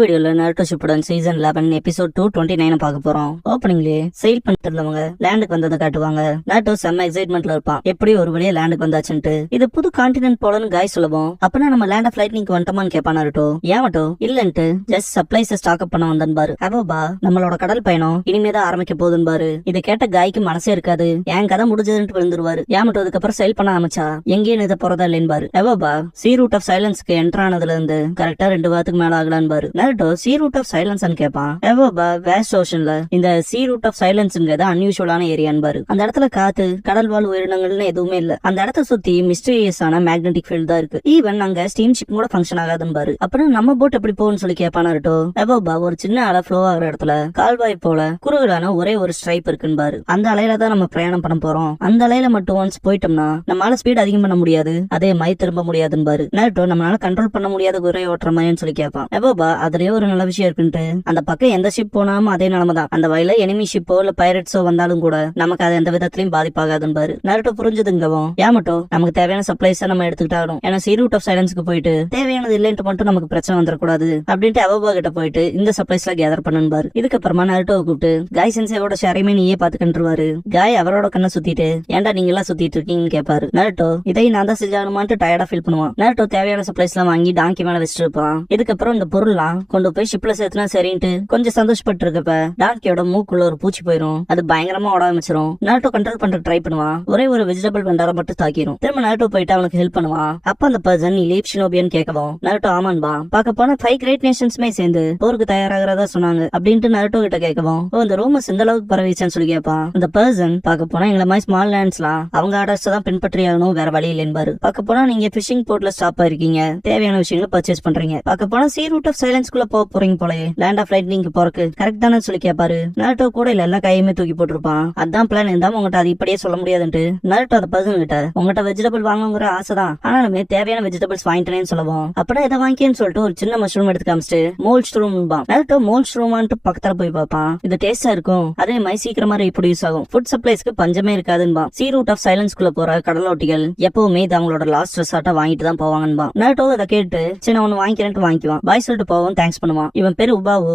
வீடியோல Naruto Shippuden season 11 episode 229 பார்க்க போறோம். ஓப்பனிங்லயே செயில் பண்ணிட்டு இருந்தவங்க லேண்டுக்கு வந்ததை காட்டுவாங்க. நருட்டோ செம்ம எக்ஸைட்மெண்ட்ல இருப்பான். எப்படி ஒரு வழியா லேண்டுக்கு வந்தாச்சுன்ட்டு. இது புது கான்டினென்ட் போலன்னு காய் சொல்லுவோம். அப்பனா நம்ம லேண்ட் ஆஃப் லைட்னிங்க்கு வந்துட்டோமான்னு கேட்பான் நருட்டோ. ஏமாட்டோ இல்லன்ட்டு ஜஸ்ட் சப்ளைஸ் ஸ்டாக் அப் பண்ண வந்தன் பாரு. அவபா நம்மளோட கடல் பயணம் இனிமேதான் ஆரம்பிக்க போகுதுன்னு பாரு. இதை கேட்ட காய்க்கு மனசே இருக்காது. என் கதை முடிஞ்சதுன்னு விழுந்துருவாரு. ஏமாட்டோ அதுக்கப்புறம் செயில் பண்ண ஆரம்பிச்சா எங்கேயும் இதை போறதா இல்லைன்னு பாரு. அவபா சி ரூட் ஆஃப் சைலன்ஸ்க்கு என்டர் ஆனதுல இருந்து கரெக்டா 2 வாரத்துக்கு மேல ஆகலான்னு பாரு. Naruto sea route of silence கேட்பான். எவோபா வேஸ்ட் ஓஷன்ல இந்த சி ரூட் ஆஃப் சைலன்ஸ்ங்கிறது அன்யூஷுவலான ஏரியான்னு பாரு. அந்த இடத்துல காத்து கடல் வாழ் உயிரினங்கள்னு எதுவுமே இல்ல. அந்த இடத்த சுத்தி மிஸ்டீரியஸான மேக்னெட்டிக் ஃபீல்ட் தான் இருக்கு. ஈவன் அங்க ஸ்டீம் ஷிப் கூட ஃபங்க்ஷன் ஆகாதுன்னு பாரு. அப்புறம் நம்ம போட் எப்படி போகும்னு சொல்லி கேட்பான் நருட்டோ. எவோபா ஒரு சின்ன அலை ஃப்ளோ ஆகிற இடத்துல கால்வாய் போல குறுகலான ஒரே ஒரு ஸ்ட்ரைப் இருக்குன்னு பாரு. அந்த அலையில தான் நம்ம பிரயாணம் பண்ண போறோம். அந்த அலையில மட்டும் ஒன்ஸ் போயிட்டோம்னா நம்மளால ஸ்பீட் அதிகம் பண்ண முடியாது, அதே மாதிரி திரும்ப முடியாதுன்னு பாரு. நருட்டோ நம்மளால கண்ட்ரோல் பண்ண முடியாத குறை ஓட்டுற மாதிரி சொல்லி கேட்பான். எவோபா அதுலயே ஒரு நல்ல விஷயம் இருக்குன்ட்டு அந்த பக்கம் எந்த ஷிப் போனாலும் அதே நிலைமைதான். அந்த வயல எனிமி ஷிப்போ இல்ல பைரட்ஸோ வந்தாலும் கூட நமக்கு அது எந்த விதத்திலையும் பாதிப்பாகாதுன்னு பாரு. நருட்டோ புரிஞ்சதுங்கவும் ஏமாட்டோ நமக்கு தேவையான சப்ளைஸ் நம்ம எடுத்துக்கிட்டாலும் ஏன்னா சி ரூட் ஆஃப் சைலன்ஸ்க்கு போயிட்டு தேவையானது இல்லைன்ட்டு மட்டும் நமக்கு பிரச்சனை வந்துடக்கூடாது அப்படின்ட்டு அவபா கிட்ட போயிட்டு இந்த சப்ளைஸ்ல கேதர் பண்ணு பாரு. இதுக்கப்புறமா நருட்டோவை கூப்பிட்டு காய் சென்சேவோட ஷேரையுமே நீயே பாத்துக்கிட்டுருவாரு. காய் அவரோட கண்ணை சுத்திட்டு ஏன்டா நீங்க எல்லாம் சுத்திட்டு இருக்கீங்கன்னு கேட்பாரு. நருட்டோ இதை நான் தான் செஞ்சாகணுமான்ட்டு டயர்டா ஃபீல் பண்ணுவான். நருட்டோ தேவையான சப்ளைஸ் எல்லாம் வாங்கி டாங்கி மேல வச்சுட்டு இருப்பான். இதுக்கப்புறம் இந்த பொருள்லாம் கொண்டு போய் ஷிப்ல சேர்த்துனா சரின்ட்டு கொஞ்சம் சந்தோஷப்பட்டு இருக்கப்ப டாங்கியோட மூக்குள்ள ஒரு பூச்சி போயிரும். அது பயங்கரமா ஓட ஆரம்பிச்சிரும். நருட்டோ கண்ட்ரோல் பண்ற ட்ரை பண்ணுவான். ஒரே ஒரு வெஜிடபிள் வெண்டார மட்டும் தாக்கிரும். திரும்ப நருட்டோ போயிட்டு அவனுக்கு ஹெல்ப் பண்ணுவான். அப்ப அந்த பர்சன் நீ லீப் ஷினோபியன் கேட்கவும் நருட்டோ ஆமான்பா பார்க்க போன 5 கிரேட் நேஷன்ஸ்மே சேர்ந்து போருக்கு தயாராகிறதா சொன்னாங்க அப்படின்ட்டு நருட்டோ கிட்ட கேட்கவும் இந்த ரூமர்ஸ் இந்த அளவுக்கு பரவிச்சுன்னு சொல்லி கேட்பான். அந்த பர்சன் பார்க்க போனா எங்களை மாதிரி ஸ்மால் லேண்ட்ஸ்லாம் அவங்க ஆர்டர்ஸ் தான் பின்பற்றி ஆகணும், வேற வழி இல்லைன்னு. பார்க்க போனா நீங்க பிஷிங் போர்ட்ல ஸ்டாப் ஆயிருக்கீங்க, தேவையான விஷயங்களை பர்ச்சேஸ் பண்றீங்க. பார்க்க போனா சி ரூட் ஆஃப் சைலன்ஸ்குள்ள போக போறீங்க போல, லேண்ட் ஆஃப் லைட்னிங் போறக்கு கரெக்ட் தானே சொல்லி கேட்பாரு. நருட்டோ கூட எல்லா கையுமே தூக்கி போட்டிருப்பான். அதான் பிளான் இருந்தாம உங்ககிட்ட அது இப்படியே சொல்ல முடியாதுன்ட்டு நருட்டோ அந்த பர்சன் கிட்ட உங்ககிட்ட வெஜிடபிள் வாங்குங்கிற ஆசைதான், ஆனாலுமே தேவையான வெஜிடபிள்ஸ் வாங்கிட்டேன்னு சொல்லுவோம். அப்படா இதை வாங்கிக்கன்னு சொல்லிட்டு ஒரு சின்ன மஷ்ரூம் எடுத்து காமிச்சிட்டு மோல்ஸ் ரூம் நருட்டோ மோல்ஸ் ரூமான்ட்டு பக்கத்துல போய் பார்ப்பான். இது டேஸ்டா இருக்கும், அதே மாதிரி சீக்கிரமா ரீப்ரொடியூஸ் ஆகும், ஃபுட் சப்ளைஸ்க்கு பஞ்சமே இருக்காதுன்பா. சி ரூட் ஆஃப் சைலன்ஸ்குள்ள போற கடலோட்டிகள் எப்பவுமே இது அவங்களோட லாஸ்ட் ரெசார்ட்டா வாங்கிட்டு தான் போவாங்கன்பா. நருட்டோ இதை கேட்டு சின்ன ஒண்ணு வாங்கிக்கிறேன்ட்டு வாங்கிக்குவான். பாய் சொல்லிட்டு போவோம், தேங்க்ஸ் பண்ணுவான். இவன் பேரு உபாவு.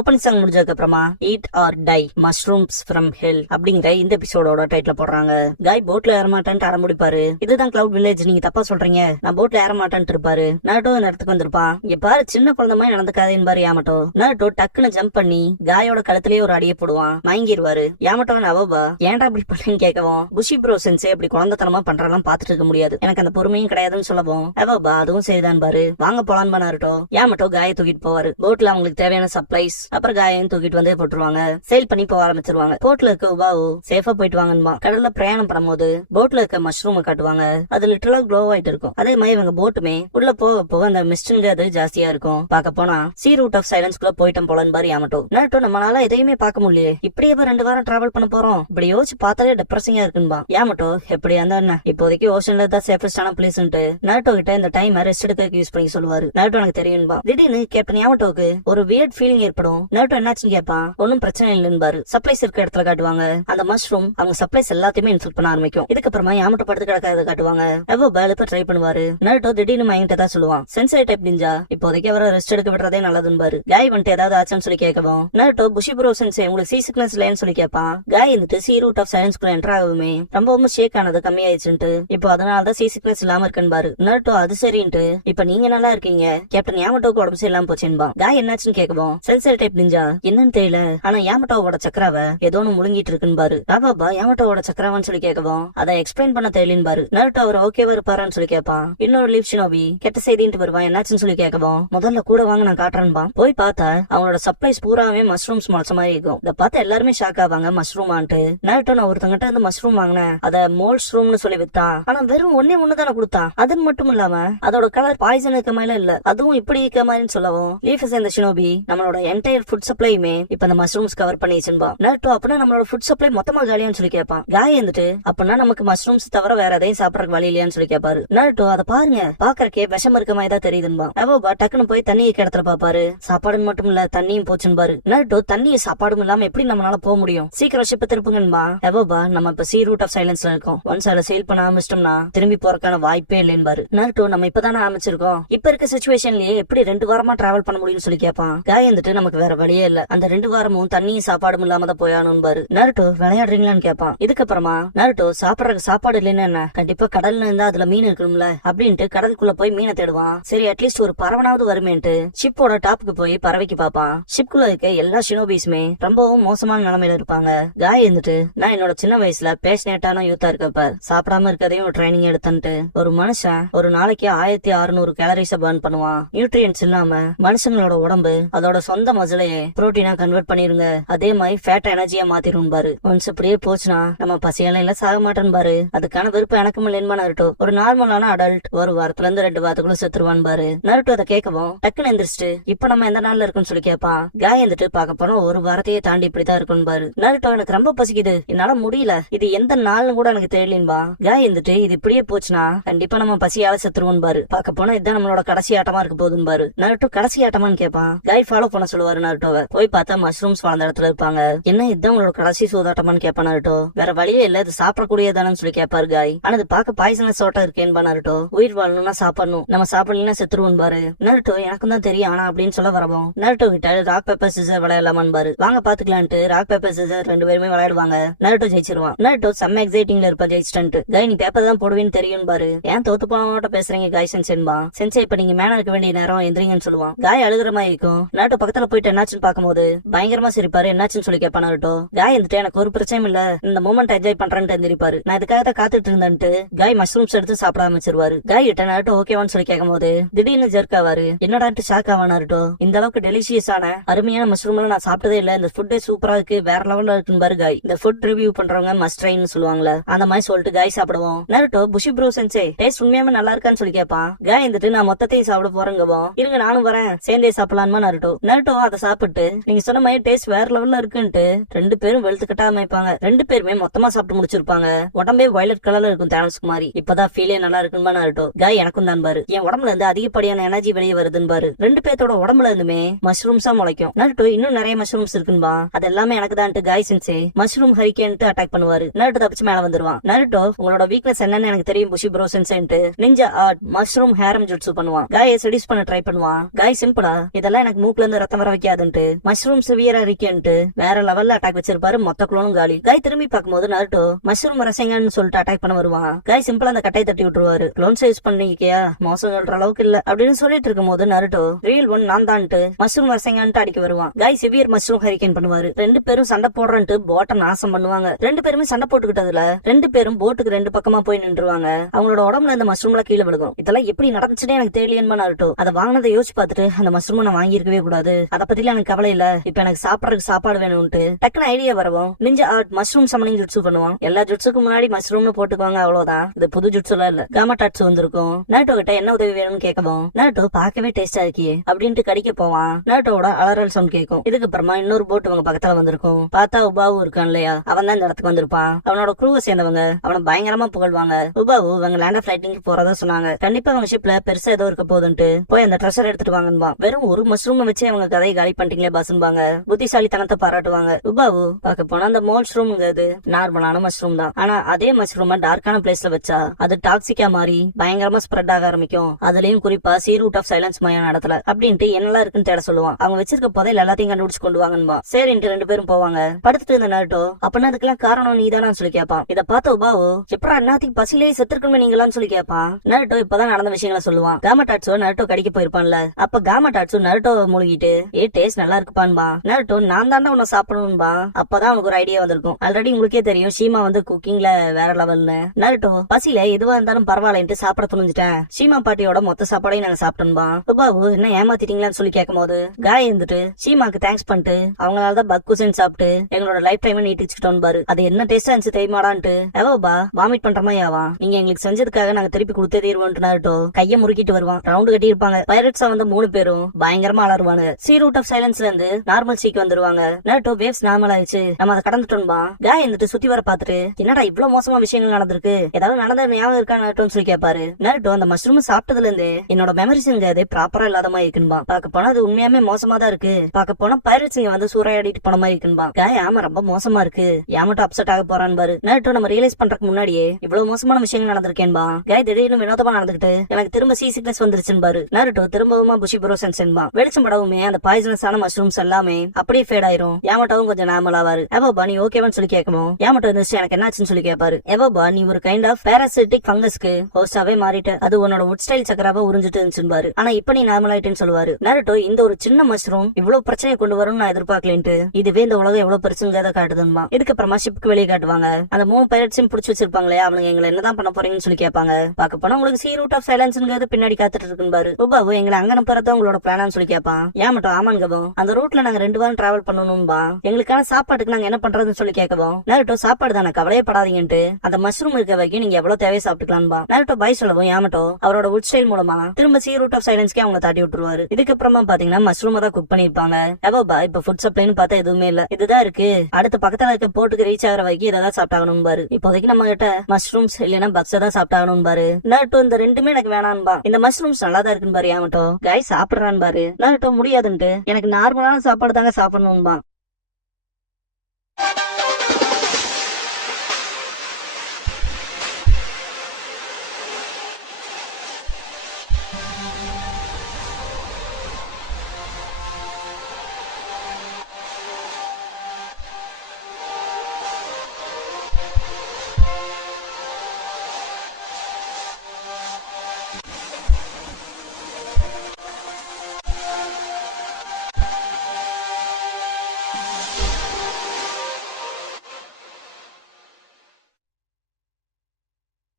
ஓப்பனிங் சாங் முடிஞ்சதுக்கு அப்புறமா eat or die mushrooms from hell அப்படிங்கிற இந்த எபிசோடோட டைட்டில் போடுறாங்க. காய் போட்ல ஏற மாட்டேன்ட்டு அடம்பிடிப்பாரு. இதுதான் கிளவுட் வில்லேஜ், நீங்க தப்பா சொல்றீங்க, நான் போட்ல ஏற மாட்டேன்ட்டு இருப்பாரு. நருட்டோ இந்த இடத்துக்கு வந்திருப்பான். இங்க பாரு சின்ன குழந்தை மாதிரி நடந்துக்காதேன்னு பாரு யாமட்டோ. நருட்டோ டக்குன்னு ஜம்ப் பண்ணி காயோட கழுத்துலயே ஒரு அடியை போடுவான். மயங்கிடுவாரு. யாமட்டோ அவபா ஏன்டா அப்படி பண்ணேன்னு கேட்கவும் புஷி ப்ரோ சென்சே அப்படி குழந்தைத்தனமா பண்றதெல்லாம் பாத்துட்டு இருக்க முடியாது, எனக்கு அந்த பொறுமையும் கிடையாதுன்னு சொல்லவும் அவபா அதுவும் சரிதான் பாரு, வாங்க போலான்னு நருட்டோ. யாமட்டோ காயை தூக்கிட்டு போவாரு. போட்ல அவங்களுக்கு தேவையான சப்ளைஸ் அப்புறம் காயம் தூக்கிட்டு வந்து போட்டுருவாங்க. சேல் பண்ணி போக ஆரம்பிச்சிருவாங்க. போட்ல இருக்க உபாவு சேஃபா போயிட்டு வாங்கணுமா. கடல்ல பிரயாணம் பண்ணும்போது போட்ல இருக்க மஷ்ரூம் காட்டுவாங்க. அது லிட்டரலா க்ளோ ஆயிட்டு இருக்கும். அதே மாதிரி இவங்க போட்டுமே உள்ள போக போக அந்த மிஸ்ட்ங்கிறது ஜாஸ்தியா இருக்கும். பார்க்க போனா சி ரூட் ஆஃப் சைலன்ஸ்குள்ள போயிட்டோம் போலன்னு பாரு யாமட்டோ. நருட்டோ நம்மளால எதையுமே பார்க்க முடியல, இப்படியே 2 வாரம் டிராவல் பண்ண போறோம், இப்படி யோசிச்சு பார்த்தாலே டிப்ரெசிங்கா இருக்குன்பா. யாமட்டோ எப்படி அந்த இப்போதைக்கு ஓஷன்ல தான் சேஃபஸ்டான பிளேஸ்ன்ட்டு நருட்டோ கிட்ட இந்த டைம் ரெஸ்ட் எடுக்க யூஸ் பண்ணி சொல்லுவாரு. நருட்டோ எனக்கு தெரியும்பா. திடீர்னு கேப்டன் யாமட்டோக்கு ஒரு வியர்ட் ஃபீலிங் ஏற்படும். நருட்டோ என்னாச்சுன்னு கேட்பான். ஒன்னும் பிரச்சனை இல்லைன்னு பாரு. சப்ளைஸ் இருக்க இடத்துல காட்டுவாங்க. அந்த மஷ்ரூம் அவங்க சப்ளைஸ் எல்லாத்தையுமே இன்ஃபெக்ட் பண்ண ஆரம்பிக்கும். இதுக்கப்புறமா யாமட்டோ படுத்து கிடக்காத காட்டுவாங்க. எவ்வளவு ட்ரை பண்ணுவாரு. நருட்டோ திடீர்னு மைண்ட் தான் சொல்லுவான். சென்சை டைப் நிஞ்சா இப்போதைக்கு அவரை ரெஸ்ட் எடுக்க விடுறதே நல்லதுன்னு பாரு. காய் வந்துட்டு ஏதாவது ஆச்சுன்னு சொல்லி கேட்கவும் நருட்டோ புஷி ப்ரோ சென்சை உங்களுக்கு சி சிக்னஸ் இல்லைன்னு சொல்லி கேட்பான். காய் இருந்துட்டு சி ரூட் ஆஃப் சைலன்ஸ்குள்ள என்டர் ஆகவுமே ரொம்பவும் ஷேக் ஆனது கம்மியாயிடுச்சுன்ட்டு இப்போ அதனாலதான் சி சிக்னஸ் இல்லாம இருக்குன்னு பாரு. நருட்டோ அது சரின்ட்டு இப்ப நீங்க நல்லா இருக்கீங்க, கேப்டன் யாமட்டோக்கு உடம்பு சரியில்லாம போச்சுன்பா. காய் என்னாச்சுன்னு கேட்கவும் சென்சை டைப் நிஞ்சா என்னன்னு தெரியல, ஆனா யாமட்டோவோட சக்கராவை ஏதோ ஒன்னு முழுங்கிட்டு இருக்குன்னு பாரு. ராபாபா யாமட்டோவோட சக்கராவான்னு சொல்லி கேட்கவும் அதை எக்ஸ்பிளைன் பண்ண தெரியலன்னு பாரு. நருட்டோ அவர் ஓகேவா இருப்பாரான்னு சொல்லி கேட்பான். இன்னொரு லீப் ஷினோபி கெட்ட செய்தின்ட்டு வருவான். என்னாச்சுன்னு சொல்லி கேட்கவும் முதல்ல கூட வாங்க நான் காட்டுறேன்பா. போய் பார்த்தா அவங்களோட சப்ளைஸ் பூராவே மஷ்ரூம்ஸ் முளைச்ச மாதிரி இருக்கும். இதை பார்த்து எல்லாருமே ஷாக் ஆவாங்க மஷ்ரூமான்ட்டு. நருட்டோ நான் ஒருத்தங்கிட்ட அந்த மஷ்ரூம் வாங்கினேன், அத மோல்ஸ் ரூம்னு சொல்லி வித்தான், ஆனா வெறும் ஒண்ணு தானே கொடுத்தான், அது மட்டும் இல்லாம அதோட கலர் பாய்சன் இருக்க மாதிரி இல்ல, அதுவும் இப்படி இருக்க மாதிரின்னு சொல்லவும் லீஃப் சேர்ந்த ஷினோபி நம்மளோட என்டையர் என்டையர் ஃபுட் சப்ளையுமே இப்ப அந்த மஷ்ரூம்ஸ் கவர் பண்ணிச்சுன்பா. நருட்டோ அப்படின்னா நம்மளோட ஃபுட் சப்ளை மொத்தமா காலியான்னு சொல்லி கேட்பான். காய் வந்துட்டு அப்படின்னா நமக்கு மஷ்ரூம்ஸ் தவிர வேற எதையும் சாப்பிடறதுக்கு வழி இல்லையான்னு சொல்லி கேட்பாரு. நருட்டோ அதை பாருங்க பாக்குறக்கே விஷம் இருக்க மாதிரி தான் தெரியுதுன்பா. எவோபா டக்குன்னு போய் தண்ணியை கிடத்துல பாப்பாரு. சாப்பாடுன்னு மட்டும் இல்ல தண்ணியும் போச்சுன்பாரு. நருட்டோ தண்ணியை சாப்பாடும் இல்லாம எப்படி நம்மளால போக முடியும், சீக்கிரம் ஷிப்பை திருப்புங்கன்பா. எவோபா நம்ம இப்ப சி ரூட் ஆஃப் சைலன்ஸ்ல இருக்கோம், ஒன்ஸ் அதை சேல் பண்ண ஆரம்பிச்சிட்டோம்னா திரும்பி போறதுக்கான வாய்ப்பே இல்லைன்னு. நருட்டோ நம்ம இப்பதானே ஆரம்பிச்சிருக்கோம், இப்ப இருக்க சிச்சுவேஷன்லயே எப்படி 2 வாரமா டிராவல் பண்ண முடியும்னு சொல்லி கேட்பான். காய் வந்துட்டு நமக்கு வேற வழியே இல்ல, அந்த 2 வாரமும் தண்ணியும் சாப்பாடும் இல்லாம தான் போயானும்பாரு. நருட்டோ விளையாடுறீங்களான்னு கேட்பான். இதுக்கப்புறமா நருட்டோ சாப்பிடறதுக்கு சாப்பாடு இல்லைன்னு என்ன, கண்டிப்பா கடல்ல இருந்தா அதுல மீன் இருக்கணும்ல அப்படின்ட்டு கடலுக்குள்ள போய் மீனை தேடுவான். சரி அட்லீஸ்ட் ஒரு பறவனாவது வருமேன்ட்டு ஷிப்போட டாப்புக்கு போய் பறவைக்கு பாப்பான். ஷிப்குள்ள இருக்க எல்லா ஷினோபிஸுமே ரொம்பவும் மோசமான நிலைமையில இருப்பாங்க. காய் இருந்துட்டு நான் என்னோட சின்ன வயசுல பேஷனேட்டான யூத்தா இருக்கப்ப சாப்பிடாம இருக்கதையும் ஒரு ட்ரைனிங் எடுத்துட்டு ஒரு மனுஷன் ஒரு நாளைக்கு 1600 கேலரிஸ பர்ன் பண்ணுவான். நியூட்ரியன்ஸ் இல்லாம மனுஷங்களோட உடம்பு அதோட சொந்த மசிலையே புரோட்டீனா கன்வெர்ட் பண்ணிருங்க, அதே மாதிரி ஃபேட் எனர்ஜியா மாத்திரும் பாரு. ஒன்ஸ் இப்படியே போச்சுன்னா நம்ம பசியால இல்ல சாக மாட்டேன்னு பாரு. அதுக்கான விருப்பம் எனக்கும் இல்லைன்னு நருட்டோ. ஒரு நார்மலான அடல்ட் ஒரு வாரத்துல இருந்து 2 வாரத்துக்குள்ள செத்துருவான் பாரு. நருட்டோ அதை கேட்கவும் டக்குன்னு எந்திரிச்சிட்டு இப்ப நம்ம எந்த நாள்ல இருக்குன்னு சொல்லி கேட்பான். காய் வந்துட்டு பாக்க போனா ஒரு வாரத்தையே தாண்டி இப்படிதான் இருக்கும் பாரு. நருட்டோ எனக்கு ரொம்ப பசிக்குது, என்னால முடியல, இது எந்த நாள்னு கூட எனக்கு தெரியலன்பா. காய் வந்துட்டு இது இப்படியே போச்சுன்னா கண்டிப்பா நம்ம பசியால செத்துருவோம் பாரு. பாக்க போனா இதுதான் நம்மளோட கடைசி ஆட்டமா இருக்க போதுன்னு பாரு. நருட்டோ கடைசி ஆட்டமான்னு கேட்பான். காய் ஃபாலோ பண்ண சொல்லுவாரு நருட்டோவை. போய் பார்த்தா மஷ்ரூம்ஸ் வளர்ந்த இடத்துல இருப்பாங்க. என்ன இதுதான் உங்களோட கடைசி சூதாட்டமான்னு கேட்பான் நருட்டோ. வேற வழியே இல்ல, இது சாப்பிடக்கூடியதானு சொல்லி கேட்பாரு காய். ஆனா அது பாக்க பாய்சனஸ் சோட்டா இருக்கேன்பா நருட்டோ. உயிர் வாழணும்னா சாப்பிடணும், நம்ம சாப்பிடலாம் செத்துருவோம் பாரு. நருட்டோ எனக்கும் தான் தெரியும் ஆனா அப்படின்னு சொல்ல வரவும் நருட்டோ கிட்ட ராக் பேப்பர் சிசர் விளையாடலாமான்னு பாரு. வாங்க பாத்துக்கலான்ட்டு ராக் பேப்பர் சிசர் 2 பேருமே விளையாடுவாங்க. நருட்டோ ஜெயிச்சிருவான். நருட்டோ செம்ம எக்ஸைட்டிங்ல இருப்பா ஜெயிச்சிட்டு. காய் நீ பேப்பர் தான் போடுவேன்னு தெரியும் பாரு, ஏன் தோத்து போனவட்ட பேசுறீங்க காய் சென்சென்பா. சென்சே இப்ப நீங்க மேல இருக்க வேண்டிய நேரம் எந்திரிங்கன்னு சொல்லுவான். காய் அழுகுற மாதிரி இருக்கும். நருட்டோ பக்கத்துல போயிட்டு என்னாச்சுன்னு பாக்கும்போது பயங்கரமா சிரிப்பாரு. என்னாச்சுன்னு சொல்லி கேட்பான் நருட்டோ. காய் வந்துட்டு எனக்கு ஒரு பிரச்சனையும் இல்ல, இந்த மூமெண்ட் என்ஜாய் பண்றேன்னு எந்திரிப்பாரு. நான் இதுக்காக தான் காத்துட்டு இருந்தேன்ட்டு காய் மஷ்ரூம்ஸ் எடுத்து சாப்பிட ஆரம்பிச்சிருவாரு. காய் கிட்ட நருட்டோ ஓகேவான்னு சொல்லி கேட்கும் போது திடீர்னு ஜெர்க் ஆவாரு. என்னடான்ட்டு ஷாக் ஆவா நருட்டோ. இந்த அளவுக்கு டெலிஷியஸான அருமையான மஷ்ரூம் நான் சாப்பிட்டதே இல்ல, இந்த ஃபுட்டே சூப்பரா இருக்கு, வேற லெவல்ல இருக்குன்னு பாரு காய். இந்த ஃபுட் ரிவ்யூ பண்றவங்க மஸ்ட் ட்ரைன்னு சொல்லுவாங்கல்ல, அந்த மாதிரி சொல்லிட்டு காய் சாப்பிடுவோம். Naruto Bussy bro sensei taste உண்மையாவே நல்லா இருக்கான்னு சொல்லி கேட்பான். காய் வந்துட்டு நான் மொத்தத்தையும் சாப்பிட போறேங்கவும் இருங்க நானும் வரேன் சேர்ந்தே சாப்பிடலாமா நருட்டோ. நருட்டோ அதை சாப்பிட்டு நீங்க சொன்ன மாதிரி டேஸ்ட் வேற லெவல்ல இருக்குன்ட்டு 2 பேரும் வெளுத்துக்கிட்டா அமைப்பாங்க. 2 பேருமே மொத்தமா சாப்பிட்டு முடிச்சிருப்பாங்க. உடம்பே வயலட் கலர்ல இருக்கும் தேனஸ்க்கு மாதிரி. இப்பதான் ஃபீலே நல்லா இருக்குன்னு நருட்டோ. காய் எனக்கும் தான் பாரு, என் உடம்புல இருந்து அதிகப்படியான எனர்ஜி வெளியே வருதுன்னு பாரு. 2 பேர்த்தோட உடம்புல இருந்துமே மஷ்ரூம்ஸா முளைக்கும். நருட்டோ இன்னும் நிறைய மஷ்ரூம்ஸ் இருக்குன்பா, அது எல்லாமே எனக்கு தான் காய் சென்சே மஷ்ரூம் ஹரிக்கேன்ட்டு அட்டாக் பண்ணுவாரு. நருட்டோ தப்பிச்சு மேல வந்துருவான். நருட்டோ உங்களோட வீக்னஸ் என்னன்னு எனக்கு தெரியும் புஷி ப்ரோ சென்சேன்ட்டு ninja art mushroom harem jutsu பண்ணுவான். காயை செடியூஸ் பண்ண ட்ரை பண்ணுவான். காய் சிம்பிளா இதெல்லாம் எனக்கு மூக்குல இருந்து ரத்தம் வர வைக்காதுன்ட்டு மஷ்ரூம் சிவியரா இருக்கேன்ட்டு வேற லெவல்ல அட்டாக் வச்சிருப்பாரு. மொத்த குளோனும் காலி. காய் திரும்பி பார்க்கும்போது நருட்டோ மஷ்ரூம் ரசங்கன்னு சொல்லிட்டு அட்டாக் பண்ண வருவான். காய் சிம்பிளா அந்த கட்டையை தட்டி விட்டுருவாரு. க்ளோன்ஸ் யூஸ் பண்ணிக்கியா மோசம் சொல்ற அளவுக்கு இல்ல அப்படின்னு சொல்லிட்டு இருக்கும் போது நருட்டோ ரியல் ஒன் நான் தான்ட்டு மஷ்ரூம் ரசங்கன்ட்டு அடிக்க வருவான். காய் சிவியர் மஷ்ரூம் ஹரிக்கேன் பண்ணுவாரு. 2 பேரும் சண்டை போடுறன்ட்டு போட்டை நாசம் பண்ணுவாங்க. 2 பேருமே சண்டை போட்டுக்கிட்டதுல 2 பேரும் போட்டுக்கு 2 பக்கமா போய் நின்றுவாங்க. அவங்களோட உடம்புல அந்த மஷ்ரூம்ல கீழே விழுகும். இதெல்லாம் எப்படி நடந்துச்சுன்னு எனக்கு தெரியலையேன்னு நருட்டோ. அதை வாங்கினதை யோசிச்சு பார்த்துட்டு அந்த மஷ்ரூம் நான் வாங்கியிருக்கவே கூடாது, அதை பத்தில எனக்கு கவலை இல்ல, இப்ப எனக்கு சாப்பிடறதுக்கு சாப்பாடு வேணும்ட்டு டக்குனு ஐடியா வரவும் நிஞ்சா ஆர்ட் மஷ்ரூம் சமனிங் ஜுட்சு பண்ணுவான். எல்லா ஜுட்ஸுக்கு முன்னாடி மஷ்ரூம்னு போட்டுக்குவாங்க, அவ்வளவுதான். இது புது ஜுட்சுல இல்ல, காமா டாட்ஸ் வந்திருக்கும். நருட்டோ கிட்ட என்ன உதவி வேணும்னு கேட்கவும் நருட்டோ பார்க்கவே டேஸ்டா இருக்கியே அப்படின்ட்டு கடிக்க போவான். நருட்டோட அலறல் சவுண்ட் கேட்கும். இதுக்கு அப்புறமா இன்னொரு போட் அவங்க பக்கத்துல வந்திருக்கும். பார்த்தா உபாவு இருக்கான் இல்லையா, அவன் தான் இந்த இடத்துக்கு வந்திருப்பான். அவனோட குரூவை சேர்ந்தவங்க அவனை பயங்கரமா புகழ்வாங்க. உபாவு இவங்க லேண்ட் ஆஃப் லைட்டிங் போறதா சொன்னாங்க. கண்டிப்பா அவங்க ஷிப்ல பெருசா ஏதோ இருக்க போதுன்ட்டு போய் அந்த ட்ரெஷர் எடுத்துட்டு வாங்கன்பா. வெறும் ஒரு மஷ்ரூம் வச்சு அவங்க கதையை காலி பண்ணிட்டீங்களே பாசுன்பாங்க. புத்திசாலித்தனத்தை பாராட்டுவாங்க. உபாவு பார்க்க போனா அந்த மஷ்ரூம்ங்கிறது நார்மலான மஷ்ரூம் தான். ஆனா அதே மஷ்ரூம் டார்க்கான பிளேஸ்ல வச்சா அது டாக்ஸிக்கா மாறி பயங்கரமா ஸ்ப்ரெட் ஆக ஆரம்பிக்கும். அதுலயும் குறிப்பா சி ரூட் ஆஃப் சைலன்ஸ் மையான இடத்துல அப்படின்ட்டு என்னெல்லாம் இருக்குன்னு தேட சொல்லுவான். அவங்க வச்சிருக்க புதையில எல்லாத்தையும் கண்டுபிடிச்சு கொண்டு வாங்கன்பா. சரின்ட்டு 2 பேரும் போவாங்க. படுத்துட்டு இருந்த நருட்டோ அப்படின்னா அதுக்கெல்லாம் காரணம் நீதானு சொல்லி கேட்பான். இதை பார்த்த உபாவு எப்படா எல்லாத்தையும் பசிலேயே செத்துருக்கணும் நீங்களான்னு சொல்லி கேட்பான். நருட்டோ இப்பதான் நடந்த விஷயங்களை சொல்லுவான். காமா டாட்ஸோ நருட்டோ கடிக்க போயிருப்பான்ல, அப்ப காமா டாட்ஸோ நருட்டோ மூழ்கிட்டு டேஸ்ட் நல்லா இருக்குப்பான்பா. நருட்டோ நான் தாண்டா உன்னை சாப்பிடணும்பா. அப்பதான் அவனுக்கு ஒரு ஐடியா வந்திருக்கும். ஆல்ரெடி உங்களுக்கே தெரியும் ஷீமா வந்து குக்கிங்ல வேற லெவல்னு. நருட்டோ பசியில எதுவா இருந்தாலும் பரவாயில்லன்ட்டு சாப்பிட துணிஞ்சிட்டேன். ஷீமா பாட்டியோட மொத்த சாப்பாடையும் நாங்க சாப்பிட்டோம்பா. உபாவு என்ன ஏமாத்திட்டீங்களான்னு சொல்லி கேட்கும் போது காய் இருந்துட்டு ஷீமாக்கு தேங்க்ஸ் பண்ணிட்டு அவங்களாலதான் பக்குசன் சாப்பிட்டு எங்களோட லைஃப் டைம் நீட்டிச்சுட்டோம் பாரு. அது என்ன டேஸ்டா இருந்துச்சு தெரியுமாடான்ட்டு எவோபா வாமிட் பண்ற மாதிரி ஆவா. நீங்க எங்களுக்கு செஞ்சதுக்காக நாங்க திருப்பி கொடுத்தே தீர்வோன்ட்டு நருட்டோ கைய முறுக்கிட்டு வருவான். ரவுண்டு கட்டி இருப்பாங்க. பைரட்ஸா வந்து 3 பேரும் பயங்கரமா அலறுவாங்க. சி ரூட் ஆஃப் சைலன்ஸ்ல இருந்து நார்மல் சீக்கு வந்துருவாங்க. நருட்டோ வேவ்ஸ் நார்மல் ஆயிடுச்சு, நம்ம அதை கடந்துட்டோம்பா. காய் இருந்துட்டு சுத்தி வர பாத்துட்டு என்னடா இவ்வளவு மோசமா விஷயங்கள் நடந்திருக்கு, ஏதாவது நடந்த ஞாபகம் இருக்கா நருட்டோன்னு சொல்லி கேட்பாரு. நருட்டோ அந்த மஷ்ரூம் சாப்பிட்டதுல இருந்து என்னோட மெமரிஸ்ங்கிறது ப்ராப்பரா இல்லாத மாதிரி இருக்குன்பா. பார்க்க போனா அது உண்மையாமே மோசமா தான் இருக்கு. பார்க்க போனா பைரட்ஸ் இங்க வந்து சூறையாடிட்டு போன மாதிரி இருக்குன்பா. காய் ஆமா ரொம்ப மோசமா இருக்கு, யாமட்டும் அப்செட் ஆக போறான்னு பாரு. நருட்டோ நம்ம ரியலைஸ் பண்றதுக்கு முன்னாடியே இவ்வளவு மோசமான விஷயங்கள் நடந்திருக்கேன்பா. காய் திடீர்னு வினோதமா நடந்துகிட்டு எனக்கு திரும்ப சீ சிக்னஸ் வந்துருச்சுன்னு பாரு. நருட்டோ திரும்பவுமா புஷிபுரோ சென்சென்பா. வெளிச்சம் படவுமே அந்த பாய்சனஸான மஷ்ரூம்ஸ் எல்லாமே அப்படியே ஃபேட் ஆயிரும். யாமட்டோவும் கொஞ்சம் நார்மல் ஆவாரு. எவோபா நீ ஓகேவான்னு சொல்லி கேட்கணும். யாமட்டோ இருந்துச்சு எனக்கு என்னாச்சுன்னு சொல்லி கேட்பாரு. எவோபா நீ ஒரு கைண்ட் ஆஃப் பாராசிட்டிக் ஃபங்கஸ்க்கு ஹோஸ்டாவே மாறிட்ட, அது உன்னோட உட் ஸ்டைல் சக்கராவை உறிஞ்சிட்டு இருந்துச்சுன்னு. ஆனா இப்ப நீ நார்மல் ஆயிட்டேன்னு சொல்லுவாரு. நருட்டோ இந்த ஒரு சின்ன மஷ்ரூம் இவ்வளவு பிரச்சனையை கொண்டு வரும்னு நான் எதிர்பார்க்கலன்ட்டு, இதுவே இந்த உலகம் எவ்வளவு பெருசுங்கிறத காட்டுதுன்பா. இதுக்கப்புறமா ஷிப்க்கு வெளியே காட்டுவாங்க. அந்த 3 பைரட்ஸையும் புடிச்சு வச்சிருப்பாங்களே, அவங்க எங்களை என்னதான் பண்ண போறீங்கன்னு சொல்லி கேட்பாங்க. பார்க்க போனா உங்களுக்கு சீ ரூட் ஆஃப் சைலன்ஸ்ங்கிறது பின்னாடி காத்துட்டு இருக்குன்னு உபாவு எங்களை அங்க அனுப்புறதா உங்களோட பிளானான்னு சொல்லி கேட்பான். ஏன் மட்டும் ஆமான்கவும் அந்த ரூட்ல நாங்க 2 வாரம் டிராவல் பண்ணணும்பா, எங்களுக்கான சாப்பாட்டுக்கு நாங்க என்ன பண்றதுன்னு சொல்லி கேட்கவும். நருட்டோ சாப்பாடு தானே கவலையப்படாதீங்கன்ட்டு அந்த மஷ்ரூம் இருக்க வரைக்கும் நீங்க எவ்வளவு தேவையை சாப்பிட்டுக்கலாம்பா. நருட்டோ பாய் சொல்லவும் யாமட்டோ அவரோட உட் ஸ்டைல் மூலமா திரும்ப சீ ரூட் ஆஃப் சைலன்ஸ்க்கே அவங்க தாட்டி விட்டுருவாரு. இதுக்கப்புறமா பாத்தீங்கன்னா மஷ்ரூம் தான் குக் பண்ணிருப்பாங்க. எவோபா இப்ப ஃபுட் சப்ளைன்னு பார்த்தா எதுவுமே இல்ல, இதுதான் இருக்கு, அடுத்த பக்கத்துல இருக்க போட்டுக்கு ரீச் ஆகிற வரைக்கும் இதெல்லாம் சாப்பிட்டாகணும் பாரு. இப்போதைக்கு நம்ம கிட்ட மஷ்ரூம்ஸ் இல்லைன்னா பக்ஸ தான் சாப்பிட்டாகணும் பாரு. நருட்டோ இந்த 2மே எனக்கு வேணான்பா, இந்த மஷ்ரூம்ஸ் நல்லா தான் இருக்குன்னு பாரு. யாமட்டோ காய் சாப்பிடுறான் பாரு. நருட்டோ முடியாதுன்ட்டு எனக்கு நார்மலான சாப்பாடு தாங்க சாப்பிடணும்பா.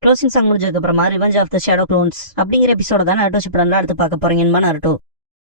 க்ளோசிங் சாங் முடிஞ்சதுக்கு அப்புறமா revenge of the shadow clones அப்படிங்கிற எபிசோட தான் நருட்டோ ஷிப்டன் அடுத்து பார்க்க போறீங்கன்னு நருட்டோ